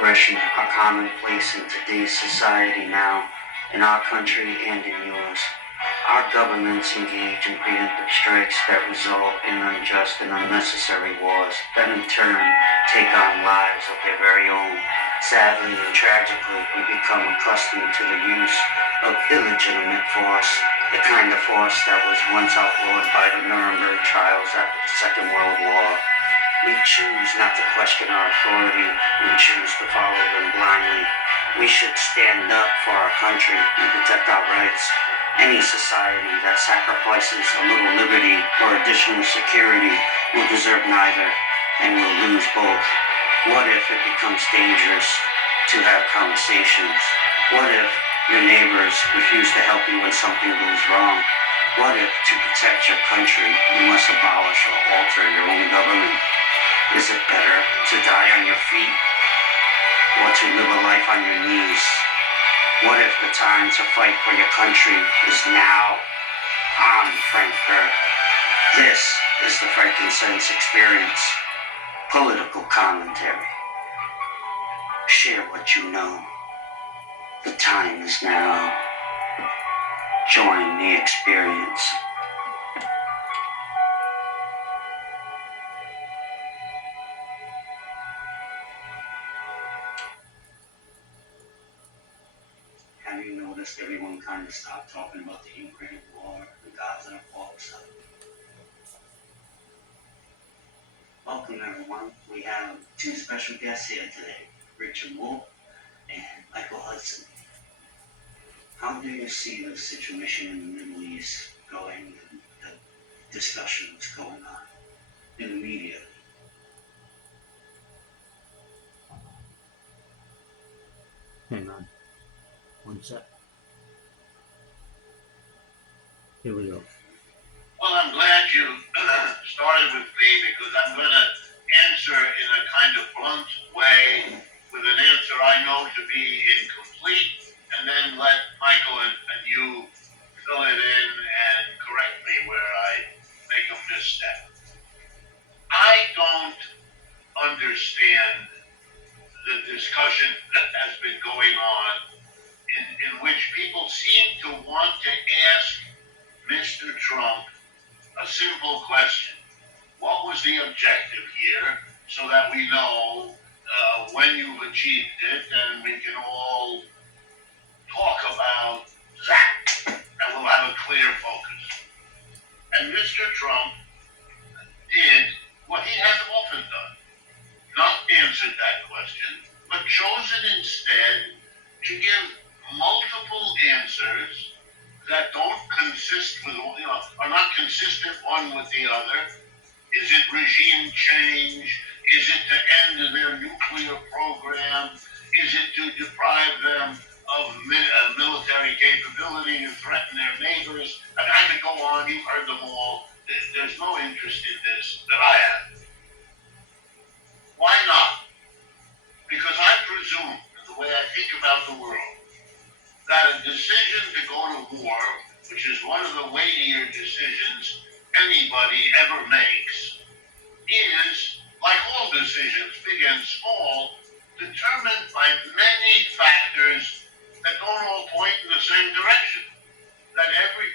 aggression are commonplace in today's society now, in our country and in yours. Our governments engage in preemptive strikes that result in unjust and unnecessary wars that in turn take on lives of their very own. Sadly and tragically, we become accustomed to the use of illegitimate force, the kind of force that was once outlawed by the Nuremberg trials after the Second World War. We choose not to question our authority, we choose to follow them blindly. We should stand up for our country and protect our rights. Any society that sacrifices a little liberty for additional security will deserve neither and will lose both. What if it becomes dangerous to have conversations? What if your neighbors refuse to help you when something goes wrong? What if to protect your country you must abolish or alter your own government? Is it better to die on your feet or to live a life on your knees? What if the time to fight for your country is now? I'm Frank Kerr. This is the Frankincense Experience. Political commentary. Share what you know. The time is now. Join the experience. Have you noticed everyone kind of stopped talking about the Ukraine war, the Gaza folks? Welcome everyone. We have two special guests here today, Richard Wolff and Michael Hudson. How do you see the situation in the Middle East going, the discussions going on in the media? Hang on. One sec. Here we go. Well, I'm glad you started with me because I'm going to answer in a kind of blunt way with an answer I know to be incomplete, and then let Michael and you fill it in and correct me where I make a misstep. I don't understand the discussion that has been going on in which people seem to want to ask Mr. Trump a simple question. What was the objective here so that we know when you've achieved it and we can all talk about that and we'll have a clear focus. And Mr. Trump did what he has often done. Not answered that question, but chosen instead to give multiple answers that don't consist with, are not consistent one with the other. Is it regime change? Is it to end their nuclear program? Is it to deprive them of military capability and threaten their neighbors? I mean, I could go on, you've heard them all. There's no interest in this that I have. Why not? Because I presume, the way I think about the world, that a decision to go to war, which is one of the weightier decisions anybody ever makes, is, like all decisions, big and small, determined by many factors that don't all point in the same direction. That every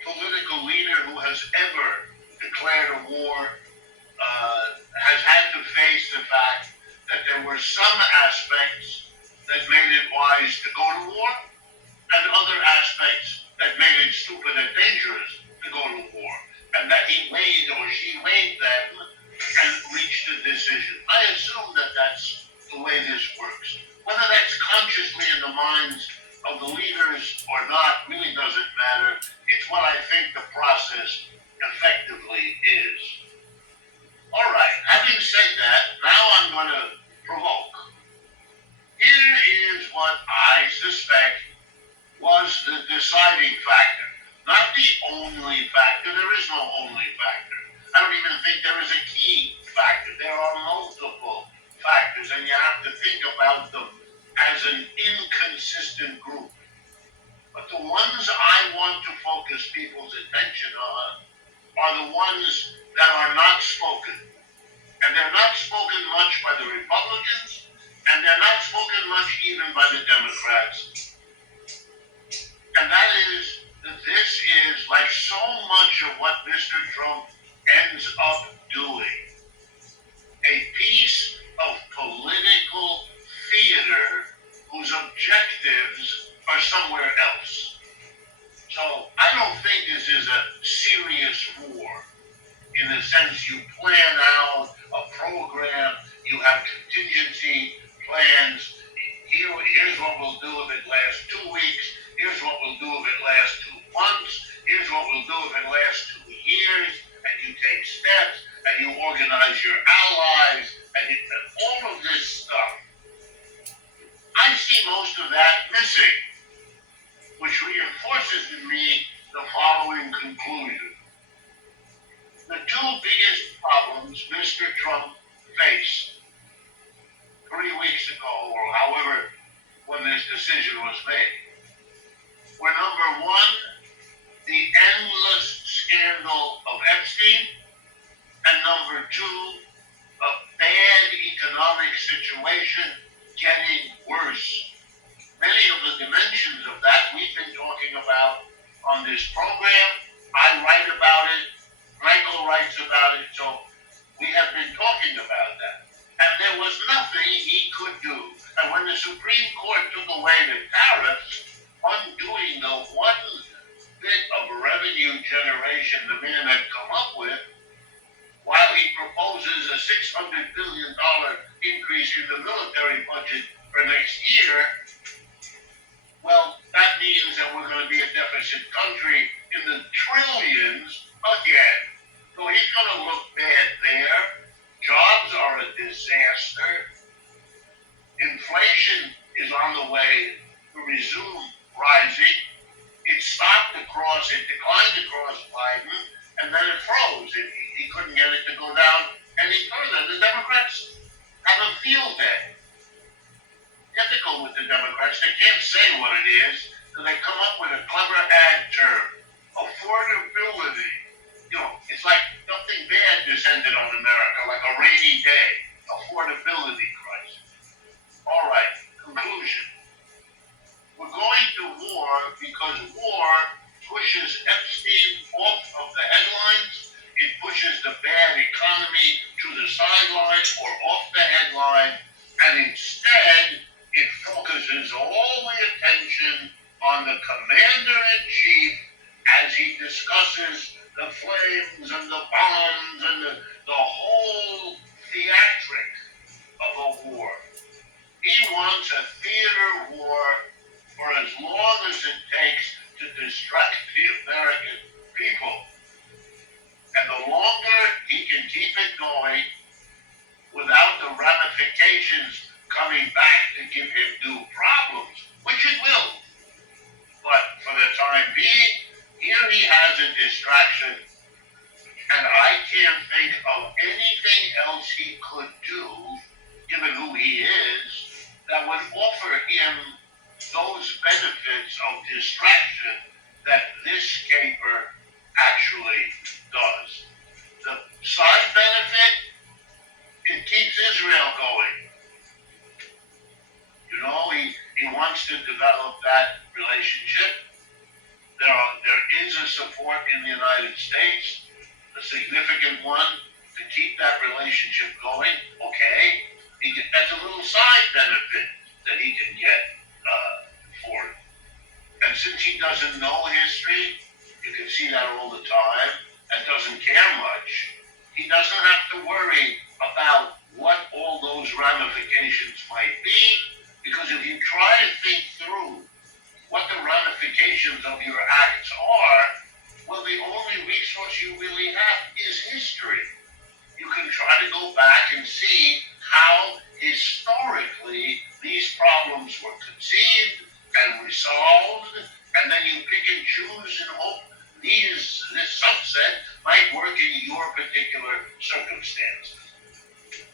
political leader who has ever declared a war has had to face the fact that there were some aspects that made it wise to go to war, and other aspects that made it stupid and dangerous to go to war, and that he weighed or she weighed them and reached a decision. I assume that that's the way this works. Whether that's consciously in the minds of the leaders or not really doesn't matter. It's what I think the process effectively is. All right, having said that, now I'm going to provoke. Here is what I suspect was the deciding factor. Not the only factor. There is no only factor. I don't even think there is a key factor. There are multiple factors, and you have to think about them as an inconsistent group. But the ones I want to focus people's attention on are the ones that are not spoken. And they're not spoken much by the Republicans, and they're not spoken much even by the Democrats, and that is that this is like so much of what Mr. Trump ends up doing, a piece of political theater whose objectives are somewhere else. So I don't think this is a serious war in the sense you plan out a program, you have contingency plans. Here's what we'll do if it lasts 2 weeks. Here's what we'll do if it lasts 2 months. Here's what we'll do if it lasts 2 years. And you take steps and you organize your allies and all of this stuff. I see most of that missing, which reinforces in me the following conclusion. The two biggest problems Mr. Trump faced 3 weeks ago, or however, when this decision was made, were number one, the endless scandal of Epstein, and number two, a bad economic situation getting worse. Many of the dimensions of that we've been talking about on this program. I write about it. Michael writes about it. So we have been talking about that. And there was nothing he could do. And when the Supreme Court took away the tariffs, undoing the one bit of revenue generation the man had come up with, while he proposes a $600 billion increase in the military budget for next year, well, that means that we're going to be a deficit country in the trillions again. So he's going to look bad there. Jobs are a disaster. Inflation is on the way to resume rising. It declined across Biden, and then it froze. He couldn't get it to go down any further. The Democrats have a field day. Typical with the Democrats, they can't say what it is, so they come up with a clever ad term. Affordability. It's like something bad descended on America, like a rainy day. Affordability crisis. All right, conclusion. We're going to war because war pushes Epstein off of the headlines. It pushes the bad economy to the sideline or off the headline, and instead it focuses all the attention on the commander-in-chief as he discusses the flames and the bombs and the whole theatric of a war. He wants a theater war for as long as it takes to distract the American people. And the longer he can keep it going without the ramifications coming back to give him new problems, which it will. But for the time being, here he has a distraction, and I can't think of anything else he could do, given who he is, that would offer him those benefits of distraction that this caper actually does. The side benefit, it keeps Israel going. He wants to develop that relationship. There is a support in the United States, a significant one, to keep that relationship going. Okay, that's a little side benefit that he can get for it. And since he doesn't know history, you can see that all the time, and doesn't care much, he doesn't have to worry about what all those ramifications might be, because if you try to think through what the ramifications of your acts are, well, the only resource you really have is history. You can try to go back and see how historically these problems were conceived and resolved, and then you pick and choose and hope this subset might work in your particular circumstance.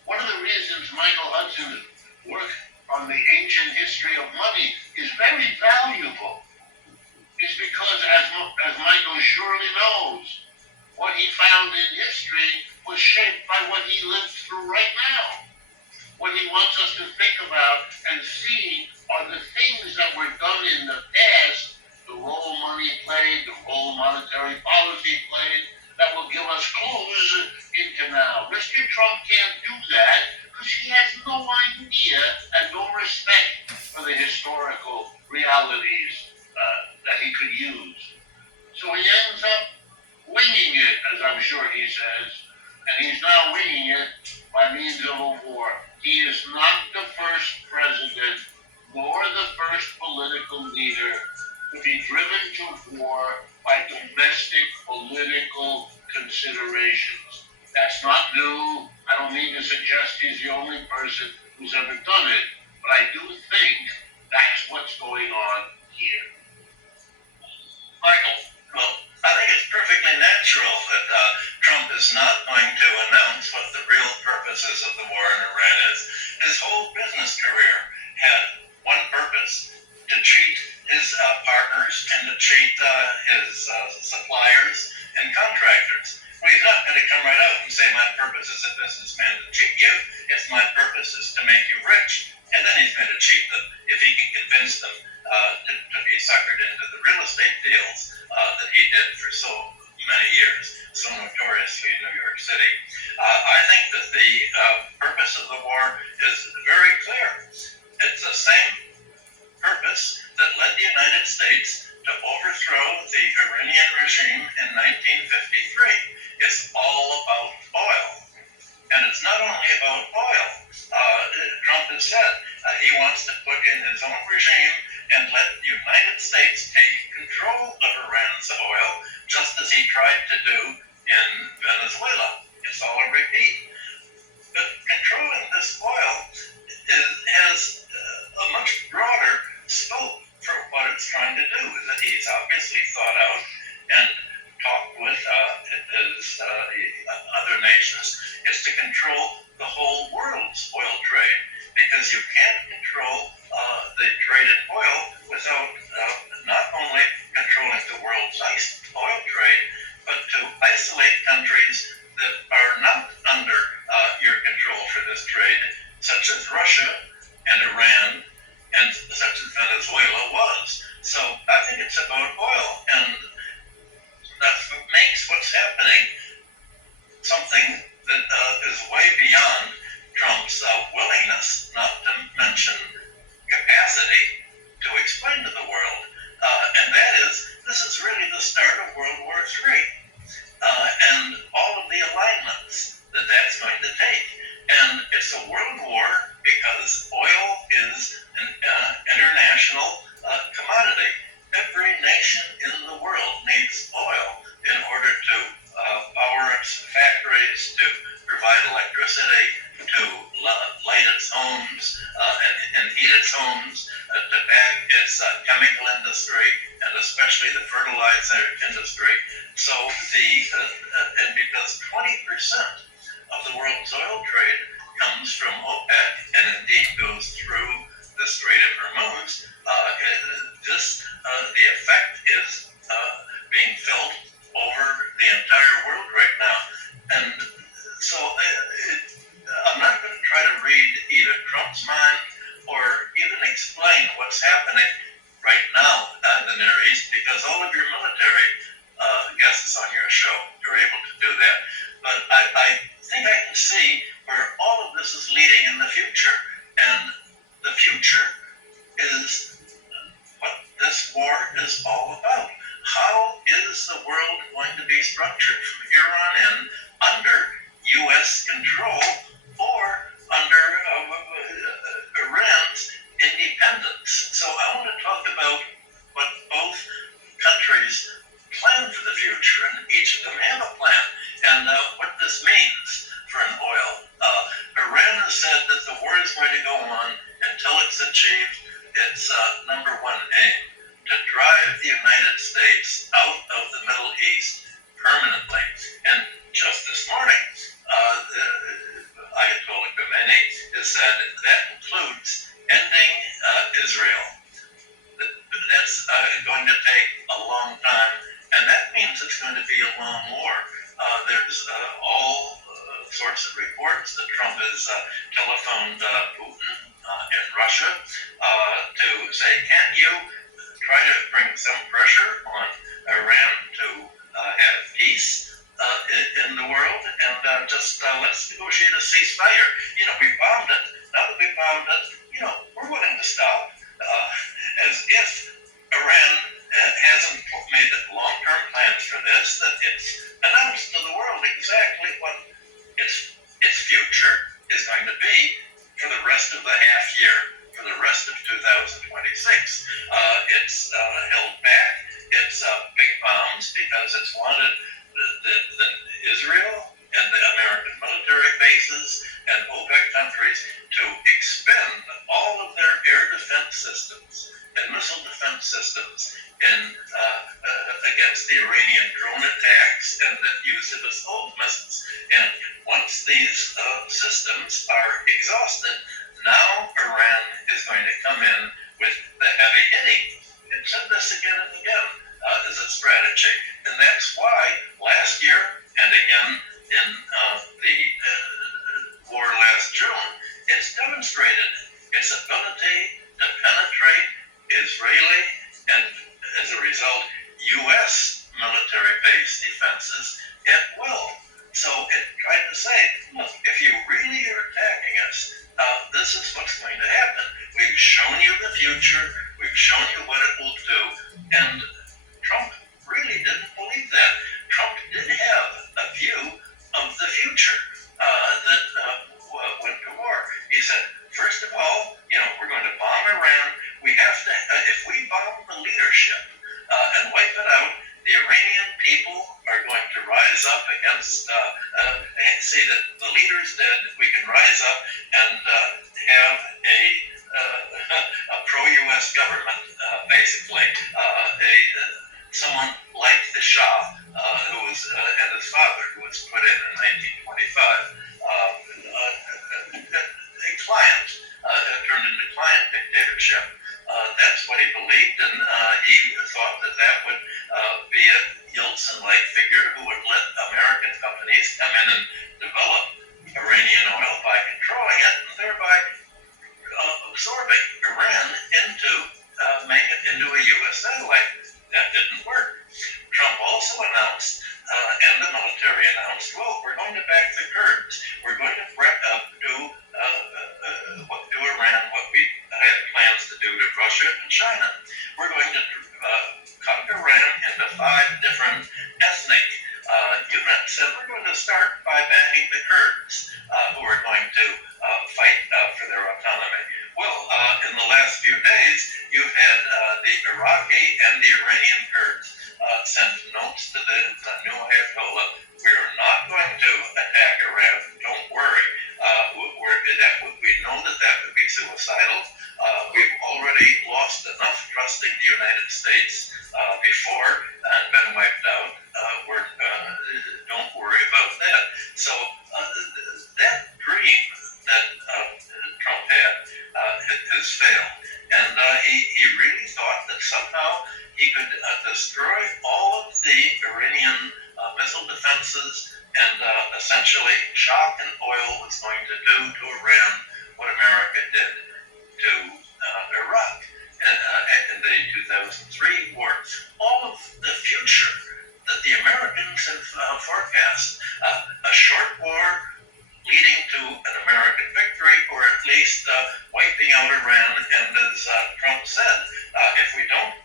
One of the reasons Michael Hudson's work on the ancient history of money is very valuable is because, as Michael surely knows, what he found in history was shaped by what he lived through right now. What he wants us to think about and see are the things that were done in the past, the role money played, the role monetary policy played, that will give us clues into now. Mr. Trump can't do that because he has no idea and no respect for the historical realities that he could use. So he ends up winging it, as I'm sure he says, and he's now winging it by means of a war. He is not the first president nor the first political leader to be driven to war by domestic political considerations. That's not new. I don't mean to suggest he's the only person who's ever done it, but I do think that's what's going on here. Michael, well, I think it's perfectly natural that Trump is not going to announce what the real purposes of the war in Iran is. His whole business career had one purpose: to treat his partners and to treat his suppliers and contractors. Well, he's not going to come right out and say, my purpose as a businessman to cheat you. It's my purpose is to make you rich. And then he's going to cheat them if he can convince them to be suckered into the real estate deals that he did for so many years, so notoriously in New York City. I think that the purpose of the war is very clear. It's the same purpose that led the United States to overthrow the Iranian regime in 1953. It's all about oil. And it's not only about oil. Trump has said he wants to put in his own regime and let the United States take control of Iran's oil, just as he tried to do in Venezuela. It's all a repeat. But controlling this oil has a much broader scope for what it's trying to do, that he's obviously thought out and talked with his other nations, is to control the whole world's oil trade, because you can't control the trade in oil without not only controlling the world's oil trade, but to isolate countries that are not under your control for this trade, such as Russia and Iran, and such as Venezuela was. So I think it's about oil, and that's what makes what's happening something that is way beyond Trump's willingness, not to mention capacity, to explain to the world. And that is, this is really the start of World War III, and all of the alignments that that's going to take. And it's a world war because oil is an international commodity. Every nation in the world needs oil in order to power its factories, to provide electricity, to light its homes and heat its homes, to back its chemical industry, and especially the fertilizer industry. So and because 20% of the world's oil trade comes from OPEC and indeed goes through the Strait of Hormuz, the effect is being felt over the entire world right now. And so I'm not going to try to read either Trump's mind or even explain what's happening right now in the Near East, because all of your military guests on your show are able to do that. But I think I can see where all of this is leading in the future. And the future is what this war is all about. How is the world going to be structured from here on in under U.S. control or under Iran's independence? So I want to talk about what both countries plan for the future, and each of them have a plan, and what this means for an oil. Iran has said that the war is going to go on until it's achieved its number one aim: to drive the United States out of the Middle East permanently. And just this morning, Ayatollah Khomeini has said that includes ending Israel. That's going to take a long time, and that means it's going to be a long war. There's all sorts of reports that Trump has telephoned Putin in Russia to say, can you try to bring some pressure on Iran to have peace in the world, and let's negotiate a ceasefire. We bombed it. Now that we bombed it, we're willing to stop. As if Iran hasn't made long-term plans for this, that it's announced to the world exactly what its future is going to be for the rest of the half year, for the rest of 2026. It's held back its big bombs because it's wanted the Israel and the American military bases and OPEC countries to expend all of their air defense systems and missile defense systems against the Iranian drone attacks and the use of its old missiles. And once these systems are exhausted, now Iran is going to come in with the heavy hitting. It said this again and again as a strategy. And that's why last year and again in the war last June, it's demonstrated its ability to penetrate Israeli and, as a result, U.S. military-based defenses at will. So it tried to say, look, if you really are attacking us, this is what's going to happen. We've shown you the future. We've shown you what it will do. And Trump really didn't believe that. Trump did have a view of the future that went to war. He said, first of all, we're going to bomb Iran. We have to, if we bomb the leadership and wipe it out, the Iranian people are going to rise up against, see that the leader's dead. We can rise up and have a pro-U.S. government, basically, someone like the Shah, who was, and his father, who was put in 1925, a client, turned into client dictatorship. That's what he believed, and he thought that would be a Yeltsin-like figure who would let American companies come in and develop Iranian oil by controlling it, and thereby absorbing Iran make it into a U.S. satellite. That didn't work. Trump also announced, and the military announced, well, we're going to back the Kurds. We're going to do Iran what we had plans to do to Russia and China. We're going to cut Iran into 5 different ethnic units, and we're going to start by backing the Kurds, who are going to fight for their autonomy. Well, in the last few days, you've had the Iraqi and the Iranian Kurds send notes to the new Ayatollah. We are not going to attack Iran. Don't worry. We know that would be suicidal. We've already lost enough trusting the United States before and been wiped out. Don't worry about that. So that dream that Trump had has failed. And he really thought that somehow he could destroy all of the Iranian missile defenses and essentially shock and oil was going to do to Iran what America did to Iraq in the 2003 war. All of the future that the Americans have forecast, a short war leading to an American victory, or at least wiping out Iran. And as Trump said, if we don't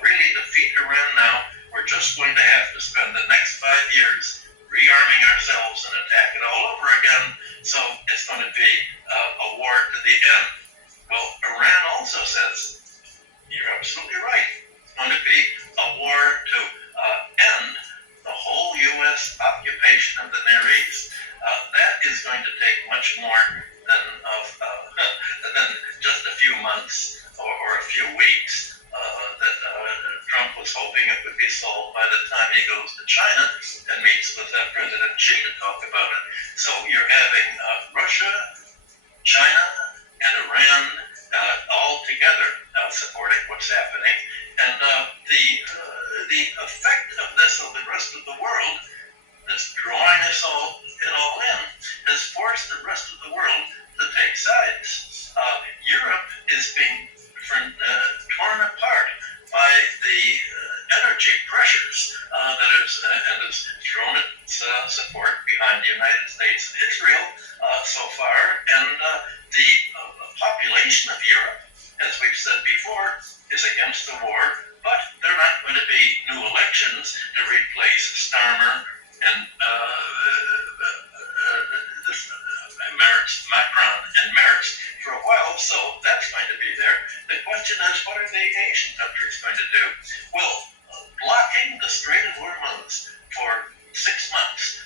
really defeat Iran now, we're just going to have to spend the next 5 years rearming ourselves and attack it all over again. So it's going to be a war to the end. Well, Iran also says, you're absolutely right. It's going to be a war to end the whole U.S. occupation of the Near East. That is going to take much more than just a few months or a few weeks. Trump was hoping it would be solved by the time he goes to China and meets with President Xi to talk about it. So you're having Russia, China, and Iran all together supporting what's happening. And the effect of this on the rest of the world that's drawing it all in, has forced the rest of the world to take sides. Europe is being torn apart by the energy pressures and has thrown its support behind the United States and Israel so far, and the population of Europe, as we've said before, is against the war, but there are not going to be new elections to replace Starmer and Macron and Merz for a while, so that's going to be there. The question is, what are the Asian countries going to do? Well, blocking the Strait of Hormuz for 6 months